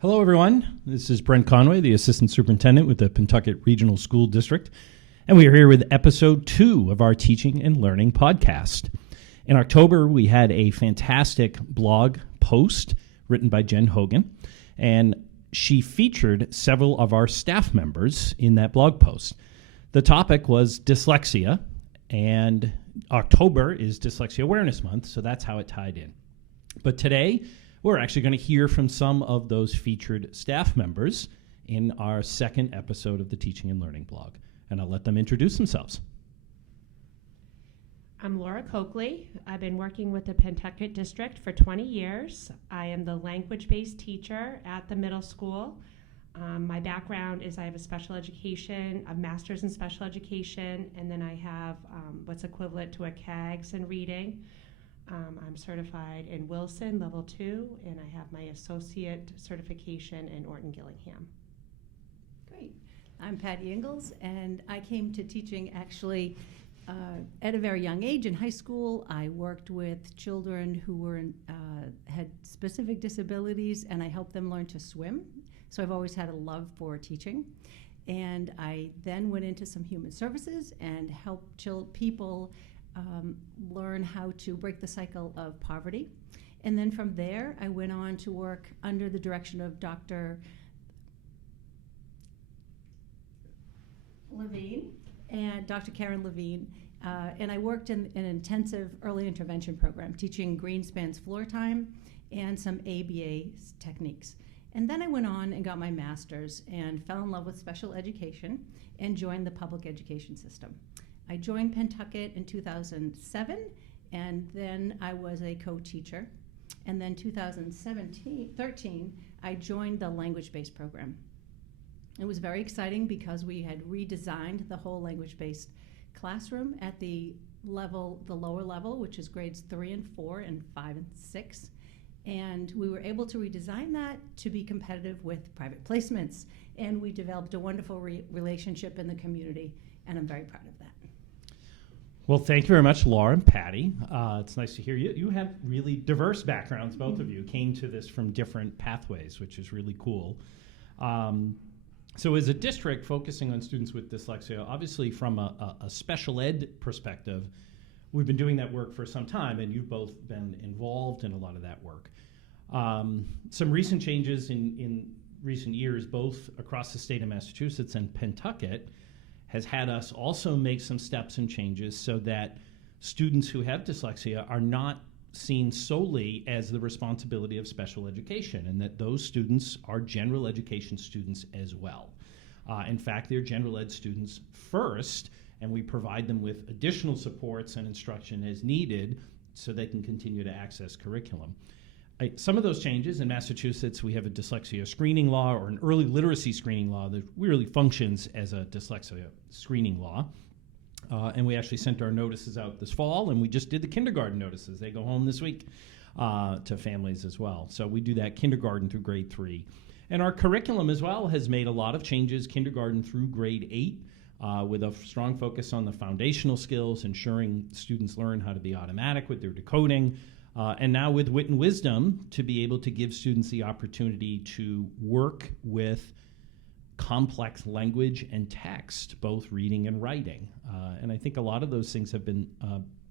Hello, everyone. This is Brent Conway, the Assistant Superintendent with the Pentucket Regional School District, and we are here with episode 2 of our Teaching and Learning podcast. In October, we had a fantastic blog post written by Jen Hogan, and she featured several of our staff members in that blog post. The topic was dyslexia, and October is Dyslexia Awareness Month, so that's how it tied in. But today, we're actually going to hear from some of those featured staff members in our second episode of the Teaching and Learning blog, and I'll let them introduce themselves. I'm Laura Coakley. I've been working with the Pentucket District for 20 years. I am the language-based teacher at the middle school. My background is I have a special education, a master's in special education, and then I have what's equivalent to a CAGS in reading. I'm certified in Wilson, level 2, and I have my associate certification in Orton-Gillingham. Great. I'm Patti Ingalls, and I came to teaching actually at a very young age in high school. I worked with children who had specific disabilities, and I helped them learn to swim. So I've always had a love for teaching. And I then went into some human services and helped people learn how to break the cycle of poverty. And then from there, I went on to work under the direction of Dr. Levine and Dr. Karen Levine. And I worked in an intensive early intervention program, teaching Greenspan's floor time and some ABA techniques. And then I went on and got my master's and fell in love with special education and joined the public education system. I joined Pentucket in 2007, and then I was a co-teacher. And then 2013, I joined the language-based program. It was very exciting because we had redesigned the whole language-based classroom at the lower level, which is grades 3 and 4 and 5 and 6. And we were able to redesign that to be competitive with private placements. And we developed a wonderful relationship in the community, and I'm very proud of that. Well, thank you very much, Laura and Patti. It's nice to hear you. You have really diverse backgrounds, both of you. Came to this from different pathways, which is really cool. So as a district focusing on students with dyslexia, obviously from a special ed perspective, we've been doing that work for some time, and you've both been involved in a lot of that work. Some recent changes in recent years, both across the state of Massachusetts and Pentucket, has had us also make some steps and changes so that students who have dyslexia are not seen solely as the responsibility of special education, and that those students are general education students as well. In fact, they're general ed students first, and we provide them with additional supports and instruction as needed so they can continue to access curriculum. Some of those changes in Massachusetts, we have a dyslexia screening law or an early literacy screening law that really functions as a dyslexia screening law. And we actually sent our notices out this fall, and we just did the kindergarten notices. They go home this week to families as well. So we do that kindergarten through grade 3. And our curriculum as well has made a lot of changes, kindergarten through grade 8, with a strong focus on the foundational skills, ensuring students learn how to be automatic with their decoding, and now with Wit and Wisdom to be able to give students the opportunity to work with complex language and text, both reading and writing. And I think a lot of those things have been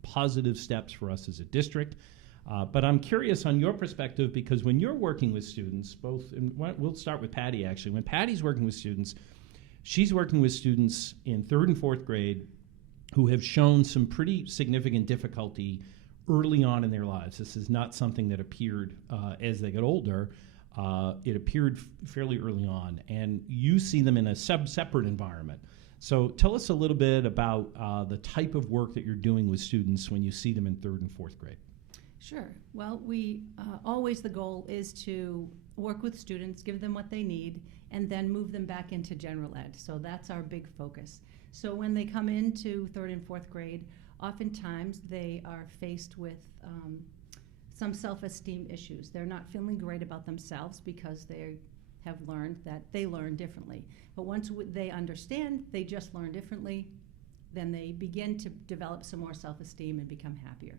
positive steps for us as a district. But I'm curious on your perspective, because when you're working with students, and we'll start with Patti actually. When Patti's working with students, she's working with students in 3rd and 4th grade who have shown some pretty significant difficulty early on in their lives. This is not something that appeared as they got older. It appeared fairly early on, and you see them in a separate environment. So tell us a little bit about the type of work that you're doing with students when you see them in 3rd and 4th grade. Sure. Well, we always the goal is to work with students, give them what they need, and then move them back into general ed. So that's our big focus. So when they come into 3rd and 4th grade, oftentimes they are faced with some self-esteem issues. They're not feeling great about themselves because they have learned that they learn differently. But once they understand they just learn differently, then they begin to develop some more self-esteem and become happier.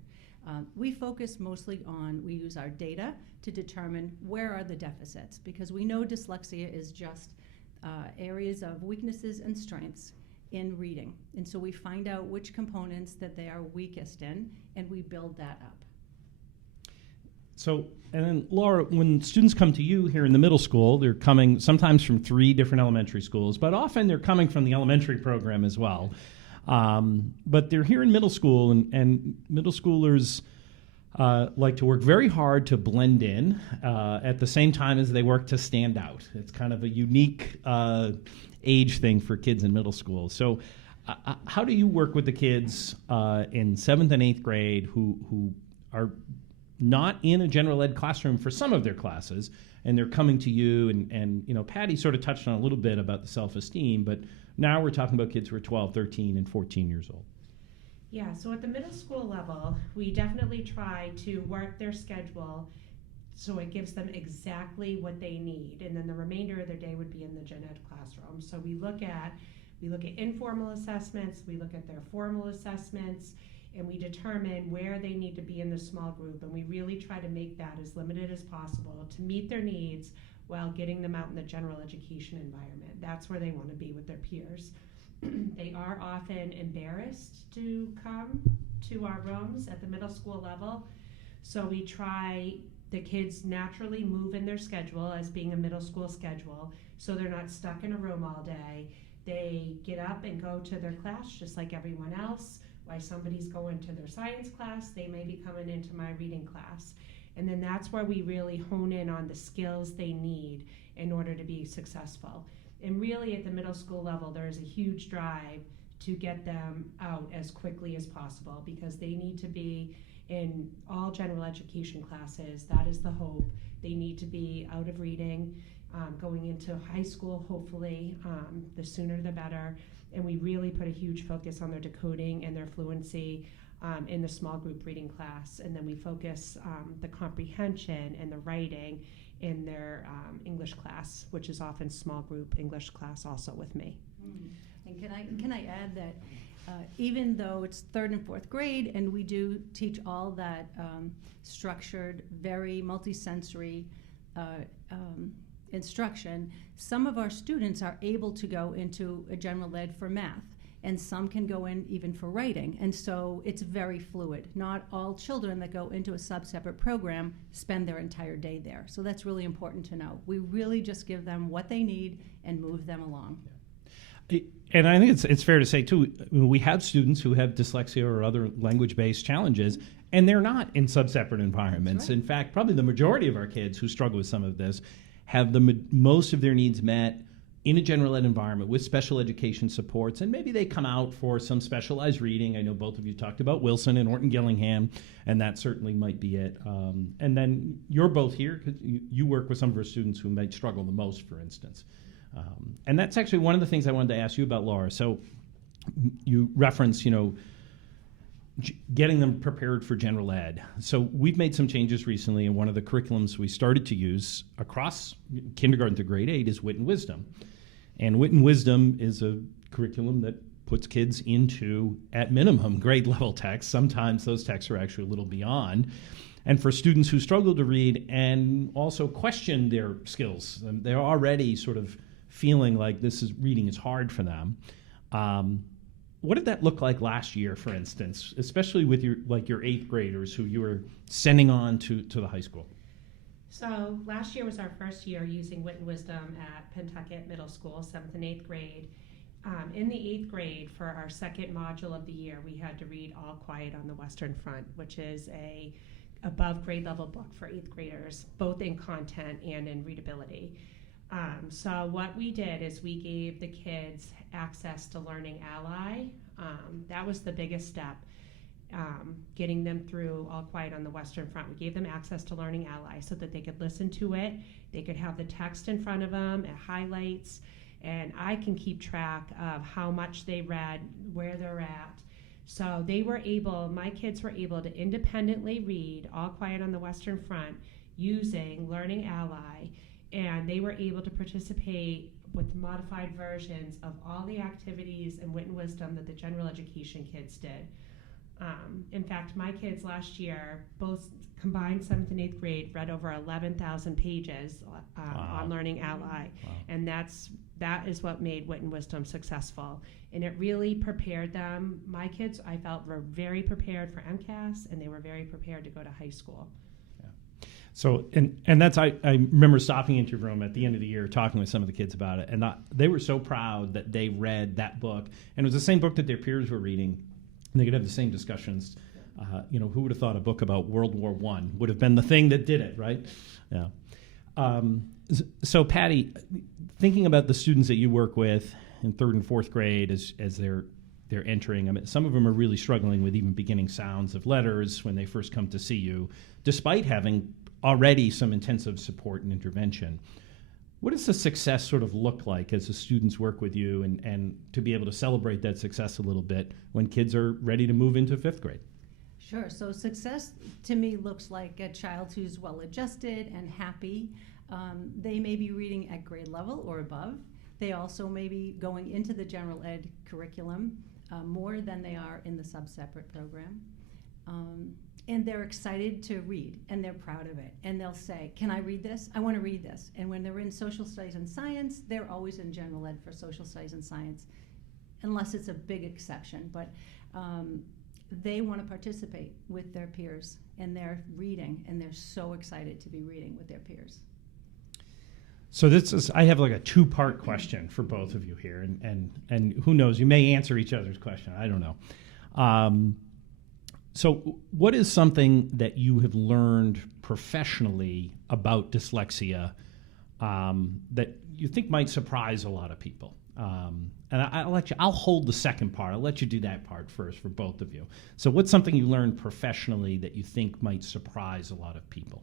We focus mostly on, we use our data to determine where are the deficits, because we know dyslexia is just areas of weaknesses and strengths in reading. And so we find out which components that they are weakest in, and we build that up. So, and then Laura, when students come to you here in the middle school, they're coming sometimes from 3 different elementary schools, but often they're coming from the elementary program as well. But they're here in middle school, and middle schoolers like to work very hard to blend in at the same time as they work to stand out. It's kind of a unique age thing for kids in middle school. So how do you work with the kids in 7th and 8th grade who are not in a general ed classroom for some of their classes, and they're coming to you, and you know, Patti sort of touched on a little bit about the self-esteem, but now we're talking about kids who are 12, 13, and 14 years old. Yeah, so at the middle school level, we definitely try to work their schedule so it gives them exactly what they need, and then the remainder of their day would be in the gen ed classroom. So we look at informal assessments, we look at their formal assessments, and we determine where they need to be in the small group, and we really try to make that as limited as possible to meet their needs while getting them out in the general education environment. That's where they want to be with their peers. They are often embarrassed to come to our rooms at the middle school level, so we try, the kids naturally move in their schedule as being a middle school schedule, so they're not stuck in a room all day. They get up and go to their class just like everyone else. Why somebody's going to their science class, they may be coming into my reading class. And then that's where we really hone in on the skills they need in order to be successful. And really at the middle school level, there is a huge drive to get them out as quickly as possible, because they need to be in all general education classes. That is the hope. They need to be out of reading, going into high school, hopefully, the sooner the better. And we really put a huge focus on their decoding and their fluency in the small group reading class. And then we focus the comprehension and the writing in their English class, which is often small group English class also with me. And can I add that even though it's 3rd and 4th grade, and we do teach all that structured, very multisensory instruction, some of our students are able to go into a general ed for math, and some can go in even for writing. And so it's very fluid. Not all children that go into a sub-separate program spend their entire day there. So that's really important to know. We really just give them what they need and move them along. And I think it's fair to say, too, we have students who have dyslexia or other language-based challenges, and they're not in sub-separate environments. Right. In fact, probably the majority of our kids who struggle with some of this have most of their needs met in a general ed environment with special education supports, and maybe they come out for some specialized reading. I know both of you talked about Wilson and Orton Gillingham, and that certainly might be it. And then you're both here because you work with some of our students who might struggle the most, for instance. And that's actually one of the things I wanted to ask you about, Laura. So you reference, getting them prepared for general ed. So we've made some changes recently, and one of the curriculums we started to use across kindergarten to grade 8 is Wit and Wisdom. And Wit and Wisdom is a curriculum that puts kids into, at minimum, grade level texts. Sometimes those texts are actually a little beyond. And for students who struggle to read and also question their skills, they're already sort of feeling like reading is hard for them. What did that look like last year, for instance, especially with your 8th graders who you were sending on to the high school? So last year was our first year using Wit and Wisdom at Pentucket Middle School, 7th and 8th grade. In the 8th grade, for our second module of the year, we had to read All Quiet on the Western Front, which is a above grade level book for 8th graders, both in content and in readability. So what we did is we gave the kids access to Learning Ally. That was the biggest step, getting them through All Quiet on the Western Front. We gave them access to Learning Ally so that they could listen to it, they could have the text in front of them, it highlights, and I can keep track of how much they read, where they're at. So my kids were able to independently read All Quiet on the Western Front using Learning Ally, and they were able to participate with modified versions of all the activities and Wit and Wisdom that the general education kids did. In fact, my kids last year, both combined 7th and 8th grade, read over 11,000 pages Wow. on Learning Ally. Wow. And that is what made Wit and Wisdom successful. And it really prepared them. My kids, I felt, were very prepared for MCAS, and they were very prepared to go to high school. So, and that's, I remember stopping into your room at the end of the year, talking with some of the kids about it, and they were so proud that they read that book, and it was the same book that their peers were reading, and they could have the same discussions. Who would have thought a book about World War I would have been the thing that did it, right? Yeah. So, Patti, thinking about the students that you work with in 3rd and 4th grade as they're entering, I mean, some of them are really struggling with even beginning sounds of letters when they first come to see you, despite having already some intensive support and intervention. What does the success sort of look like as the students work with you, and to be able to celebrate that success a little bit when kids are ready to move into 5th grade? Sure. So success to me looks like a child who's well-adjusted and happy. They may be reading at grade level or above. They also may be going into the general ed curriculum more than they are in the sub-separate program. And they're excited to read, and they're proud of it. And they'll say, can I read this? I want to read this. And when they're in social studies and science, they're always in general ed for social studies and science, unless it's a big exception. But they want to participate with their peers, and they're reading, and they're so excited to be reading with their peers. So I have like a 2-part question for both of you here, and who knows, you may answer each other's question. I don't know. So what is something that you have learned professionally about dyslexia that you think might surprise a lot of people? And I'll hold the second part. I'll let you do that part first for both of you. So what's something you learned professionally that you think might surprise a lot of people?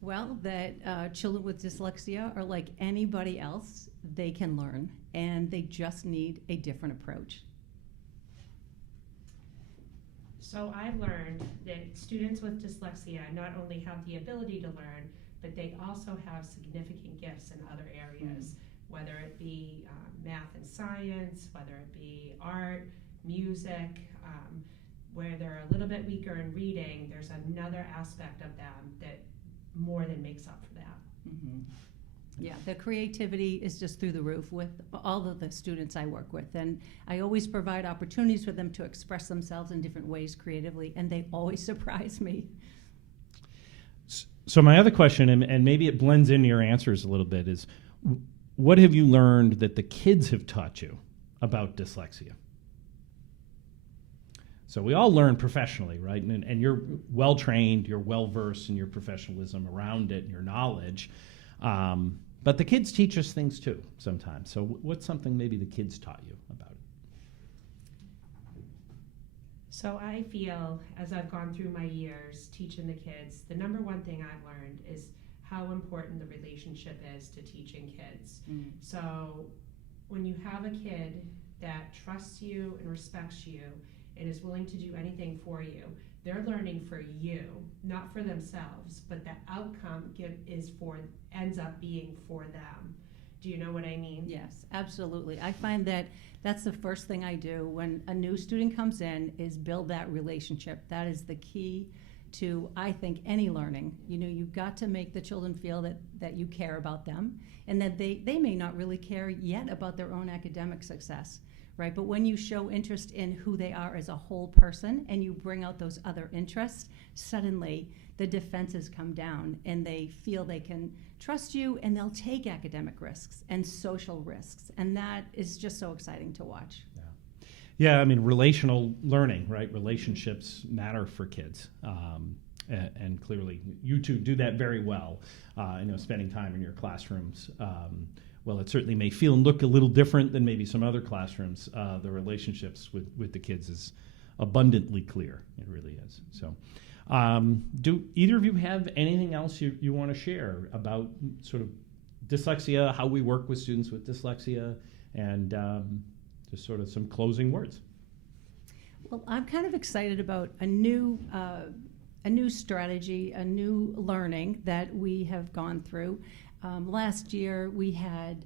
Well, that children with dyslexia are like anybody else. They can learn, and they just need a different approach. So I've learned that students with dyslexia not only have the ability to learn, but they also have significant gifts in other areas, whether it be math and science, whether it be art, music. Where they're a little bit weaker in reading, there's another aspect of them that more than makes up for that. Mm-hmm. Yeah, the creativity is just through the roof with all of the students I work with. And I always provide opportunities for them to express themselves in different ways creatively, and they always surprise me. So my other question, and maybe it blends into your answers a little bit, is what have you learned that the kids have taught you about dyslexia? So we all learn professionally, right? And you're well-trained, you're well-versed in your professionalism around it and your knowledge. But the kids teach us things too sometimes. So what's something maybe the kids taught you about it? So I feel, as I've gone through my years teaching the kids, the number one thing I've learned is how important the relationship is to teaching kids. Mm. So when you have a kid that trusts you and respects you and is willing to do anything for you, they're learning for you, not for themselves, but the outcome ends up being for them. Do you know what I mean? Yes, absolutely. I find that that's the first thing I do when a new student comes in, is build that relationship. That is the key to, I think, any learning. You know, you've got to make the children feel that you care about them, and that they may not really care yet about their own academic success. Right, but when you show interest in who they are as a whole person, and you bring out those other interests, suddenly the defenses come down, and they feel they can trust you, and they'll take academic risks and social risks, and that is just so exciting to watch. Yeah, I mean, relational learning, right? Relationships matter for kids, and clearly you two do that very well. Spending time in your classrooms. Well, it certainly may feel and look a little different than maybe some other classrooms. The relationships with the kids is abundantly clear. It really is. So do either of you have anything else you want to share about sort of dyslexia, how we work with students with dyslexia, and just sort of some closing words? Well, I'm kind of excited about a new strategy, a new learning that we have gone through. Last year we had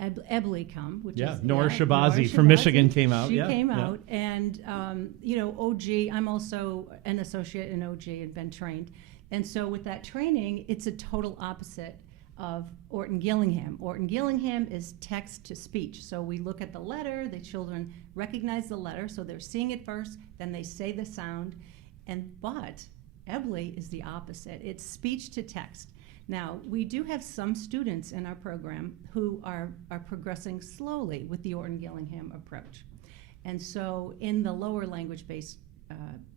Ebley come, which Yeah, is Nora Shabazi Nora from Michigan came out. She Yeah, came yeah. out, and OG. I'm also an associate in OG and been trained, and so with that training, it's a total opposite of Orton Gillingham. Orton Gillingham is text to speech, so we look at the letter. The children recognize the letter, so they're seeing it first, then they say the sound, but Ebley is the opposite. It's speech to text. Now, we do have some students in our program who are progressing slowly with the Orton Gillingham approach. And so in the lower language-based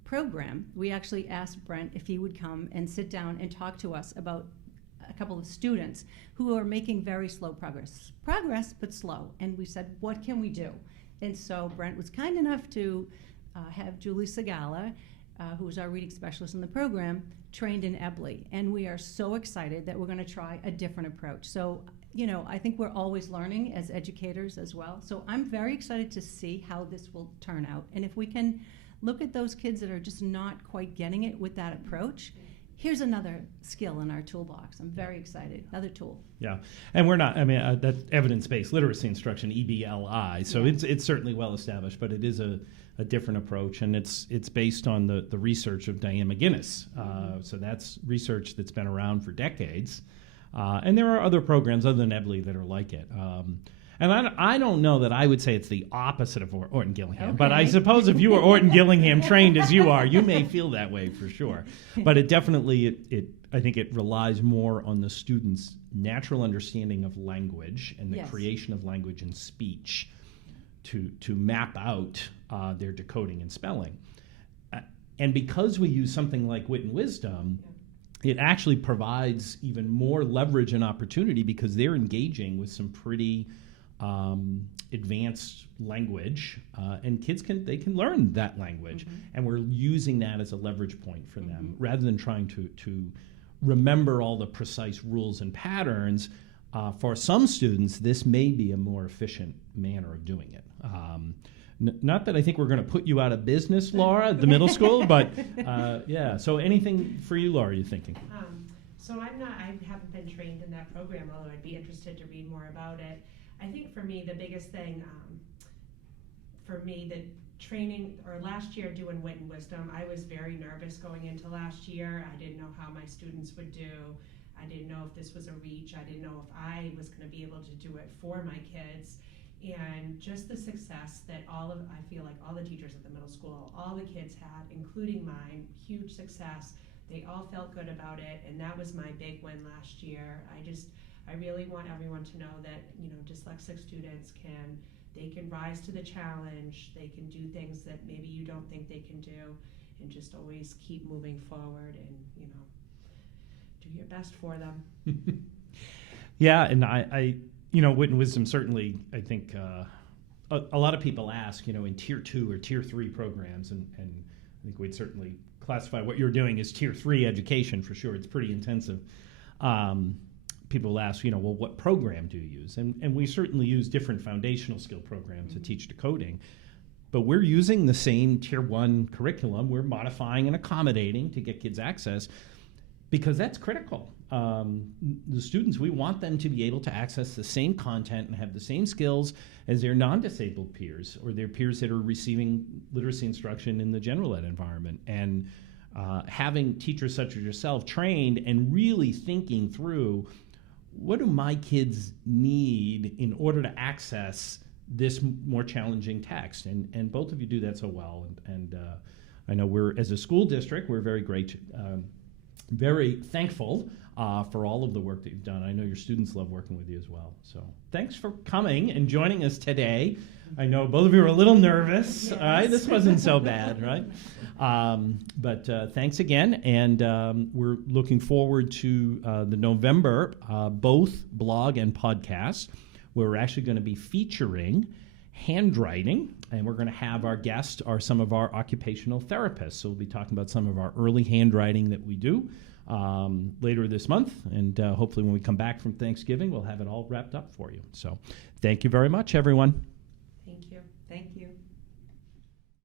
program, we actually asked Brent if he would come and sit down and talk to us about a couple of students who are making very slow progress, but slow. And we said, what can we do? And so Brent was kind enough to have Julie Segala, who's our reading specialist in the program, trained in Ebley. And we are so excited that we're going to try a different approach. So, I think we're always learning as educators as well. So I'm very excited to see how this will turn out. And if we can look at those kids that are just not quite getting it with that approach, here's another skill in our toolbox. I'm very excited. Another tool. Yeah, and we're not. That's evidence-based literacy instruction, EBLI. So it's certainly well established, but it is a different approach, and it's based on the research of Diane McGinnis. So that's research that's been around for decades, and there are other programs other than Ebley that are like it. And I don't know that I would say it's the opposite of Orton Gillingham, but I suppose if you were Orton Gillingham trained as you are, you may feel that way for sure. But it definitely, I think it relies more on the student's natural understanding of language and the creation of language and speech to map out their decoding and spelling. And because we use something like Wit and Wisdom, it actually provides even more leverage and opportunity because they're engaging with some pretty advanced language, and kids can learn that language, and we're using that as a leverage point for them rather than trying to remember all the precise rules and patterns. For some students, this may be a more efficient manner of doing it. Not that I think we're going to put you out of business, Laura, at the middle school, but yeah. So anything for you, Laura, are you thinking? So I haven't been trained in that program, although I'd be interested to read more about it. I think for me, the biggest thing, the training, or last year doing Wit and Wisdom, I was very nervous going into last year. I didn't know how my students would do. I didn't know if this was a reach. I didn't know if I was going to be able to do it for my kids. And just the success that I feel like all the teachers at the middle school, all the kids had, including mine, huge success. They all felt good about it, and that was my big win last year. I really want everyone to know that, dyslexic students they can rise to the challenge. They can do things that maybe you don't think they can do, and just always keep moving forward and, do your best for them. Yeah, and I Wit and Wisdom certainly, I think, a lot of people ask, in Tier 2 or Tier 3 programs, and I think we'd certainly classify what you're doing as Tier 3 education for sure. It's pretty intensive. People ask, well, what program do you use? And we certainly use different foundational skill programs to teach decoding, but we're using the same Tier 1 curriculum. We're modifying and accommodating to get kids access because that's critical. The students, we want them to be able to access the same content and have the same skills as their non-disabled peers or their peers that are receiving literacy instruction in the general ed environment. And having teachers such as yourself trained and really thinking through, what do my kids need in order to access this more challenging text? And both of you do that so well. And I know as a school district, we're very very thankful for all of the work that you've done. I know your students love working with you as well. So thanks for coming and joining us today. I know both of you are a little nervous. Yes. All right, this wasn't so bad, right? But thanks again, and we're looking forward to the November both blog and podcast, where we're actually going to be featuring handwriting, and we're going to have our guests are some of our occupational therapists. So we'll be talking about some of our early handwriting that we do later this month, and hopefully when we come back from Thanksgiving, we'll have it all wrapped up for you. So thank you very much, everyone. Thank you. Thank you.